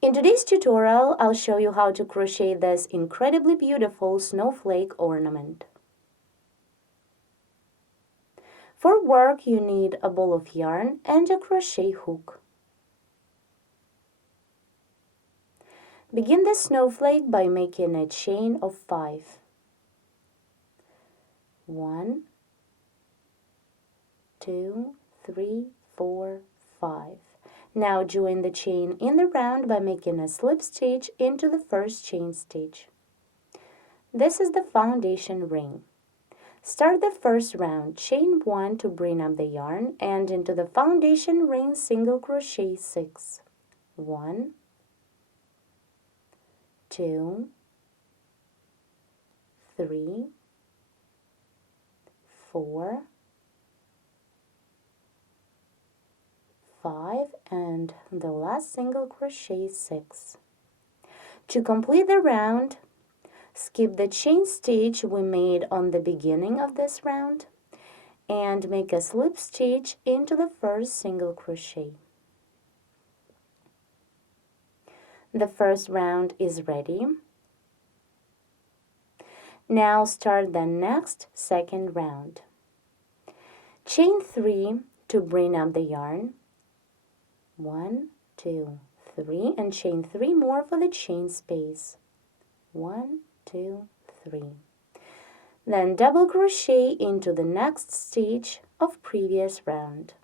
In today's tutorial, I'll show you how to crochet this incredibly beautiful snowflake ornament. For work, you need a ball of yarn and a crochet hook. Begin the snowflake by making a chain of 5. 1, 2, 3, 4, 5. Now join the chain in the round by making a slip stitch into the first chain stitch. This is the foundation ring. Start the first round, chain 1 to bring up the yarn, and into the foundation ring single crochet 6. 1, 2, 3, 4, 5, and the last single crochet 6. To complete the round, skip the chain stitch we made on the beginning of this round and make a slip stitch into the first single crochet. The first round is ready. Now start the next second round. Chain 3 to bring up the yarn. 1, 2, 3, and chain 3 more for the chain space. 1, 2, 3. Then double crochet into the next stitch of previous round.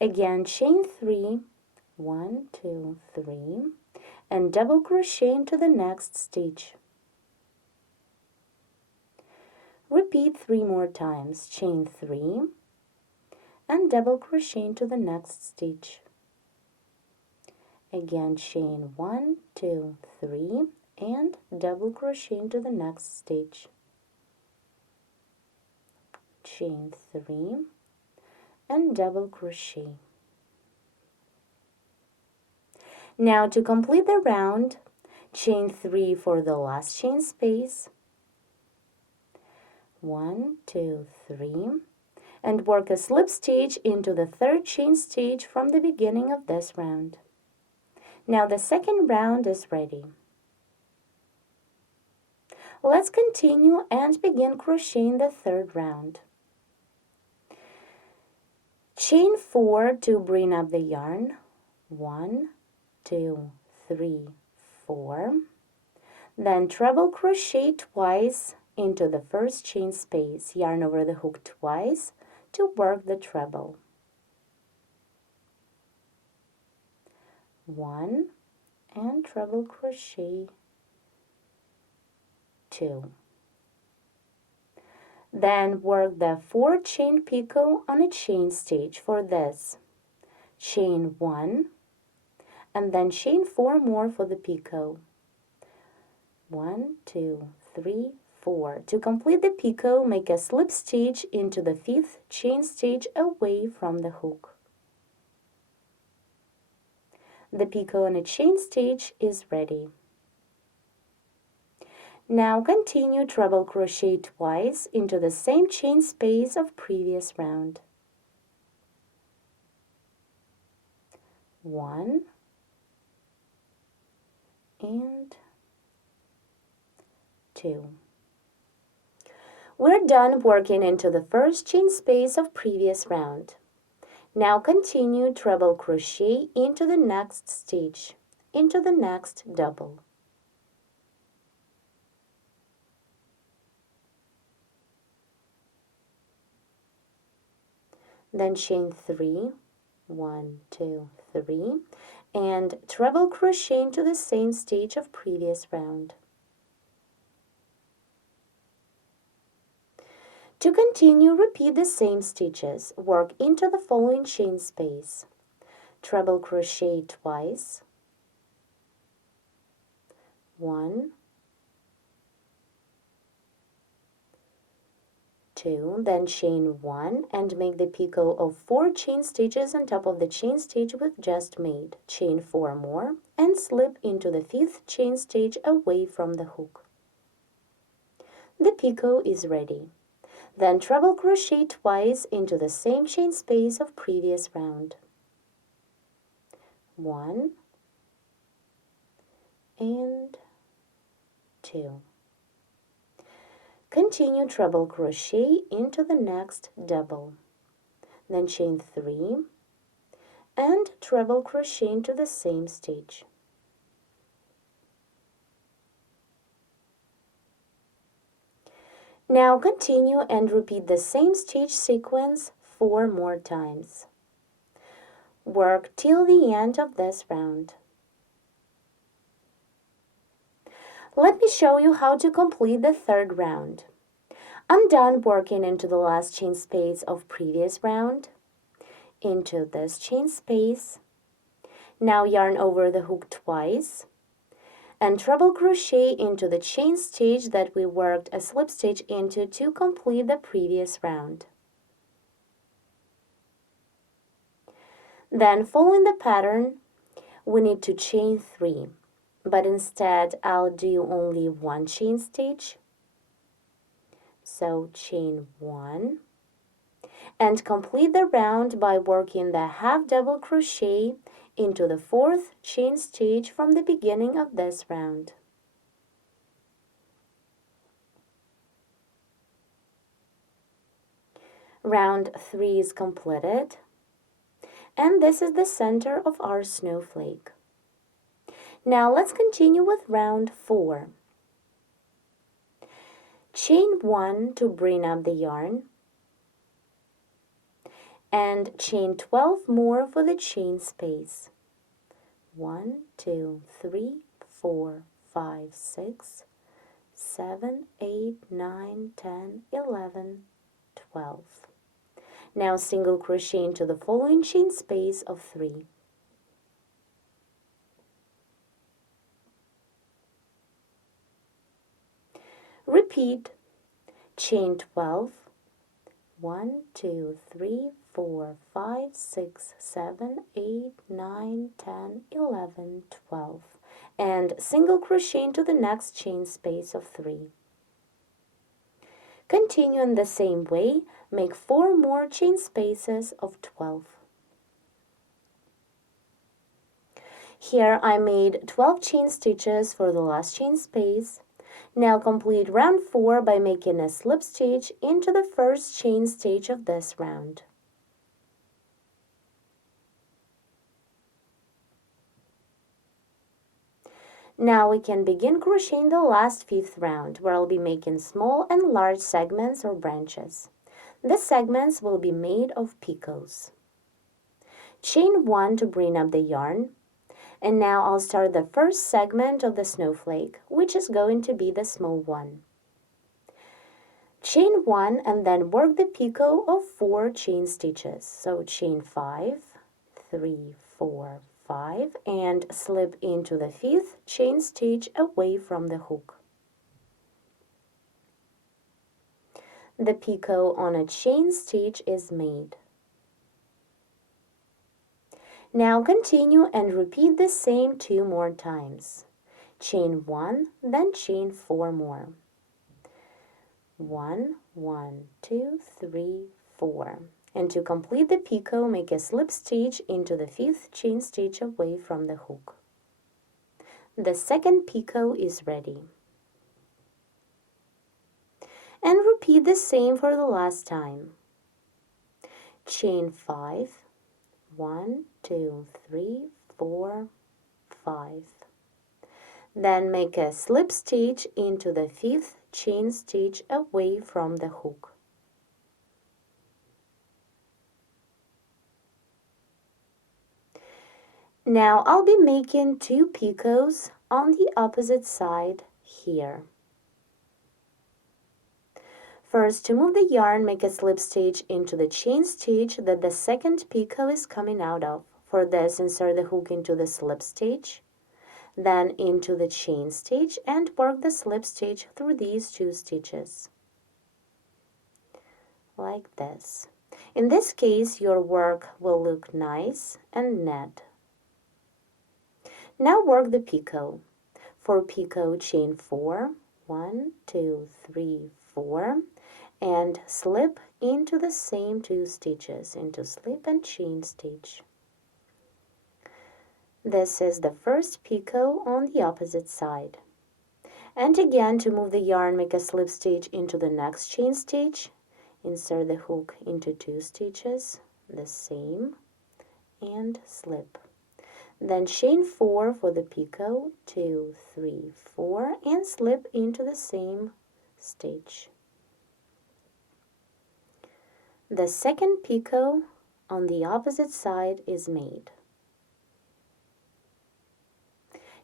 Again, chain 3, 1, 2, 3, and double crochet into the next stitch. Repeat 3 more times, chain 3, and double crochet into the next stitch. Again, chain 1, 2, 3, and double crochet into the next stitch. Chain 3, and double crochet. Now to complete the round, chain 3 for the last chain space. 1, 2, 3, and work a slip stitch into the third chain stitch from the beginning of this round. Now the second round is ready. Let's continue and begin crocheting the third round. Chain 4 to bring up the yarn. 1, 2, 3, 4. Then treble crochet twice into the first chain space. Yarn over the hook twice to work the treble. 1 and treble crochet 2. Then work the 4 chain picot on a chain stitch. For this, chain 1 and then chain 4 more for the picot. 1, 2, 3, 4. To complete the picot, make a slip stitch into the 5th chain stitch away from the hook. The picot on a chain stitch is ready. Now continue treble crochet twice into the same chain space of previous round. 1 and 2. We're done working into the first chain space of previous round. Now continue treble crochet into the next stitch, into the next double. Then chain 3, 1, 2, 3, and treble crochet into the same stitch of previous round. To continue, repeat the same stitches. Work into the following chain space. Treble crochet twice. 1, 2, then chain 1 and make the picot of 4 chain stitches on top of the chain stitch we've just made. Chain 4 more and slip into the 5th chain stitch away from the hook. The picot is ready. Then treble crochet twice into the same chain space of previous round. 1 and 2. Continue treble crochet into the next double. Then chain 3 and treble crochet into the same stitch. Now continue and repeat the same stitch sequence 4 more times. Work till the end of this round. Let me show you how to complete the third round. I'm done working into the last chain space of previous round, into this chain space. Now yarn over the hook twice and treble crochet into the chain stitch that we worked a slip stitch into to complete the previous round. Then following the pattern, we need to chain 3, but instead I'll do only one chain stitch. So chain 1 and complete the round by working the half double crochet into the 4th chain stitch from the beginning of this round. Round 3 is completed, and this is the center of our snowflake. Now let's continue with round 4. Chain 1 to bring up the yarn, and chain 12 more for the chain space. 1, 2, 3, 4, 5, 6, 7, 8, 9, 10, 11, 12. Now single crochet into the following chain space of 3. Repeat chain 12, 1, 2, 3, 4, 5, 6, 7, 8, 9, 10, 11, 12, and single crochet into the next chain space of 3. Continue in the same way, make 4 more chain spaces of 12. Here I made 12 chain stitches for the last chain space. Now complete round 4 by making a slip stitch into the first chain stitch of this round. Now we can begin crocheting the last 5th round, where I'll be making small and large segments or branches. The segments will be made of picots. Chain 1 to bring up the yarn, and now I'll start the first segment of the snowflake, which is going to be the small one. Chain 1 and then work the picot of 4 chain stitches. So chain 5, 3, 4, 5, and slip into the 5th chain stitch away from the hook. The picot on a chain stitch is made. Now continue and repeat the same 2 more times. Chain 1, then chain 4 more. 1, 1, 2, 3, 4. And to complete the picot, make a slip stitch into the 5th chain stitch away from the hook. The second picot is ready. And repeat the same for the last time. Chain 5, 1, 2, 3, 4, 5. Then make a slip stitch into the 5th chain stitch away from the hook. Now I'll be making 2 picots on the opposite side here. First, to move the yarn, make a slip stitch into the chain stitch that the second picot is coming out of. For this, insert the hook into the slip stitch, then into the chain stitch, and work the slip stitch through these 2 stitches. Like this. In this case, your work will look nice and net. Now work the picot. For picot, chain 4, 1, 2, 3, 4, and slip into the same 2 stitches, into slip and chain stitch. This is the first picot on the opposite side. And again, to move the yarn, make a slip stitch into the next chain stitch, insert the hook into 2 stitches, the same, and slip. Then chain 4 for the picot, 2, 3, 4, and slip into the same stitch. The second picot on the opposite side is made.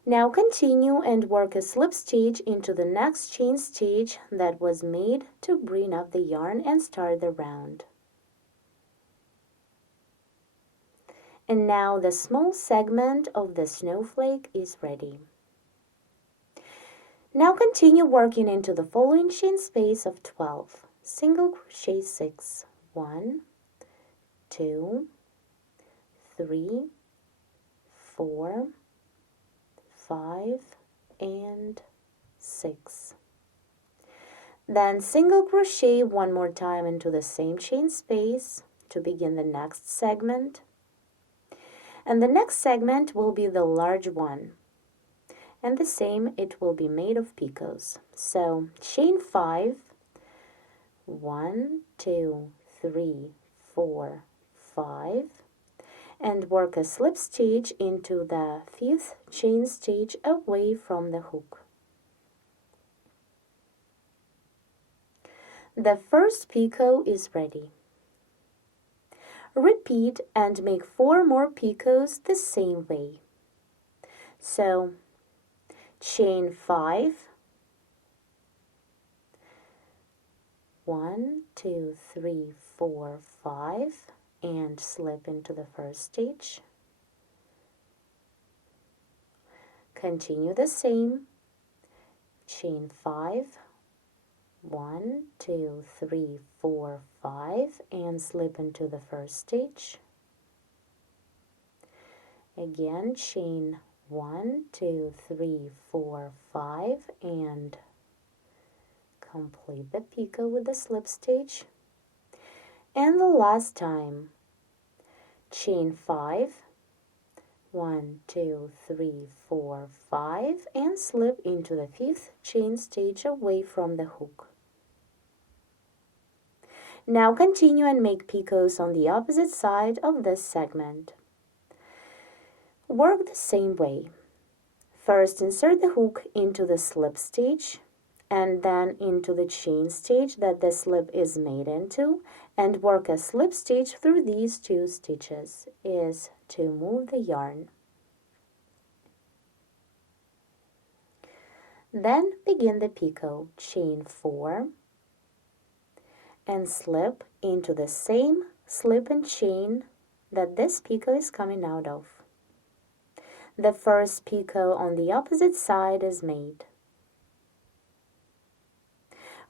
Now continue and work a slip stitch into the next chain stitch that was made to bring up the yarn and start the round. And now the small segment of the snowflake is ready. Now continue working into the following chain space of 12. Single crochet 6, 1, 2, 3, 4, 5, and 6. Then single crochet one more time into the same chain space to begin the next segment. And the next segment will be the large one. And the same, it will be made of picots. So chain 5, 1, 2, 3, 4, 5, and work a slip stitch into the 5th chain stitch away from the hook. The first picot is ready. Repeat and make 4 more picots the same way. So chain 5, 1, 2, 3, 4, 5, and slip into the first stitch. Continue the same. Chain 5, 1, 2, 3, 4, 5, and slip into the first stitch. Again, chain 1, 2, 3, 4, 5, and complete the picot with the slip stitch. And the last time, chain 5, 1, 2, 3, 4, 5, and slip into the 5th chain stitch away from the hook. Now continue and make picots on the opposite side of this segment. Work the same way. First, insert the hook into the slip stitch and then into the chain stitch that the slip is made into, and work a slip stitch through these 2 stitches is to move the yarn. Then begin the picot, chain 4, and slip into the same slip and chain that this picot is coming out of. The first picot on the opposite side is made.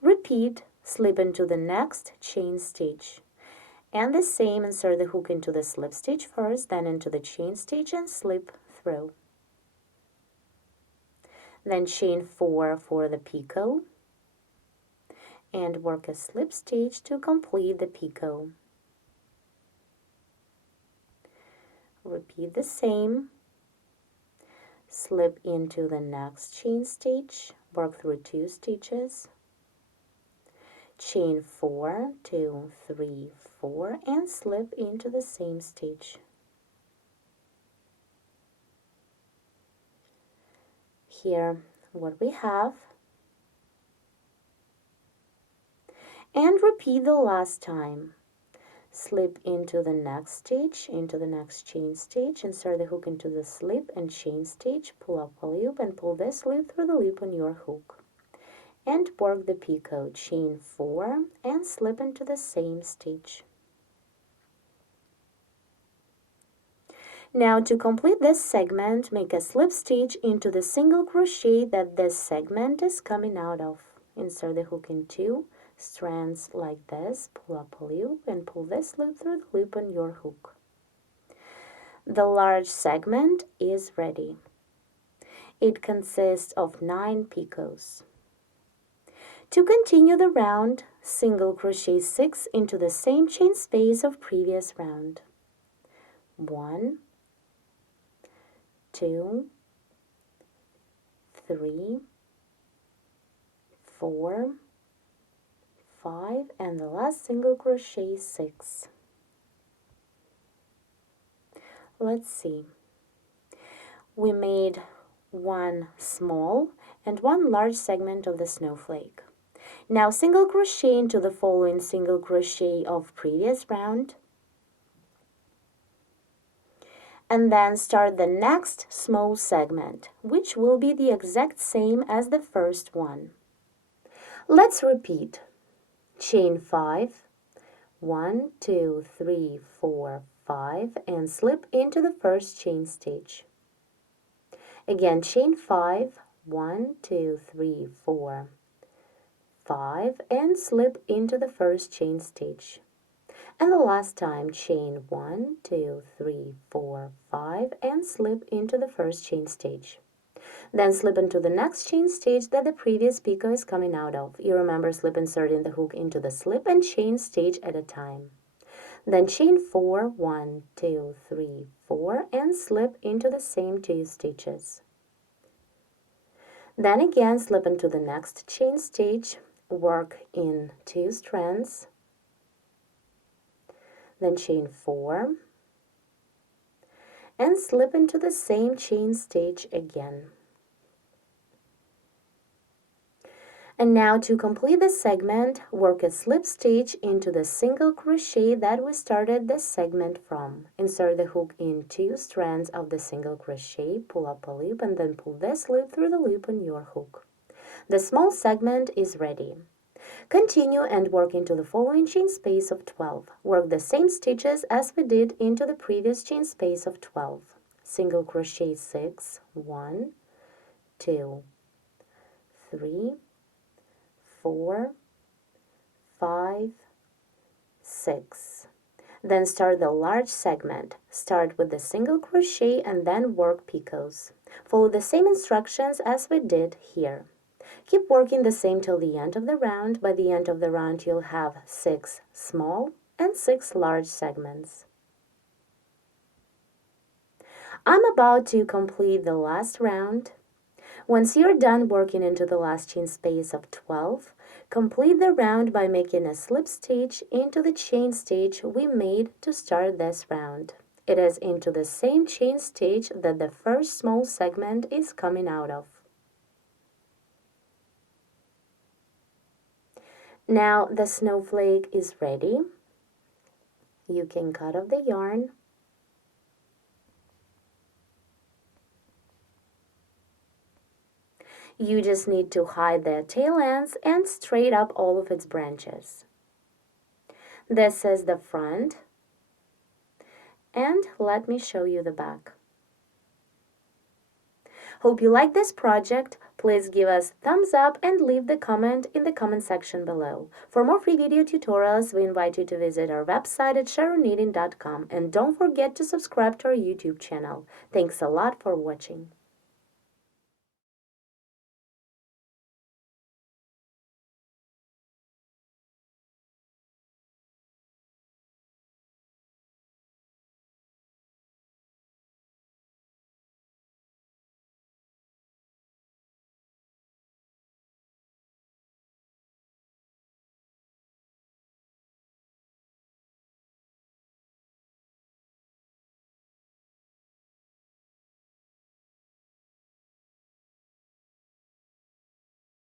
Repeat, slip into the next chain stitch. And the same, insert the hook into the slip stitch first, then into the chain stitch and slip through. Then chain 4 for the picot and work a slip stitch to complete the picot. Repeat the same. Slip into the next chain stitch, work through 2 stitches, chain 4, 2, 3, 4, and slip into the same stitch. Here what we have, and repeat the last time. Slip into the next stitch, into the next chain stitch, insert the hook into the slip and chain stitch, pull up a loop and pull this loop through the loop on your hook. And work the picot, chain 4 and slip into the same stitch. Now to complete this segment, make a slip stitch into the single crochet that this segment is coming out of. Insert the hook in 2 strands like this, pull up a loop and pull this loop through the loop on your hook. The large segment is ready. It consists of 9 picots. To continue the round, single crochet 6 into the same chain space of previous round. 1, 2, 3, 4, 5, and the last single crochet 6. Let's see. We made one small and one large segment of the snowflake. Now single crochet into the following single crochet of previous round, and then start the next small segment, which will be the exact same as the first one. Let's repeat. Chain 5, 1, 2, 3, 4, 5, and slip into the first chain stitch. Again, chain 5, 1, 2, 3, 4, 5, and slip into the first chain stitch. And the last time, chain 1, 2, 3, 4, 5, and slip into the first chain stitch. Then slip into the next chain stitch that the previous picot is coming out of. You remember slip inserting the hook into the slip and chain stitch at a time. Then chain 4, 1, 2, 3, 4, and slip into the same 2 stitches. Then again slip into the next chain stitch, work in 2 strands, then chain 4, and slip into the same chain stitch again. And now to complete the segment, work a slip stitch into the single crochet that we started this segment from. Insert the hook in 2 strands of the single crochet, pull up a loop, and then pull this loop through the loop on your hook. The small segment is ready. Continue and work into the following chain space of 12. Work the same stitches as we did into the previous chain space of 12. Single crochet 6, 1, 2, 3, 4, 5, 6. Then start the large segment. Start with the single crochet and then work picots. Follow the same instructions as we did here. Keep working the same till the end of the round. By the end of the round, you'll have 6 small and 6 large segments. I'm about to complete the last round. Once you're done working into the last chain space of 12, complete the round by making a slip stitch into the chain stitch we made to start this round. It is into the same chain stitch that the first small segment is coming out of. Now the snowflake is ready. You can cut off the yarn. You just need to hide the tail ends and straight up all of its branches. This is the front, and let me show you the back. Hope you like this project. Please give us thumbs up and leave the comment in the comment section below. For more free video tutorials, we invite you to visit our website at sharonknitting.com, and don't forget to subscribe to our YouTube channel. Thanks a lot for watching.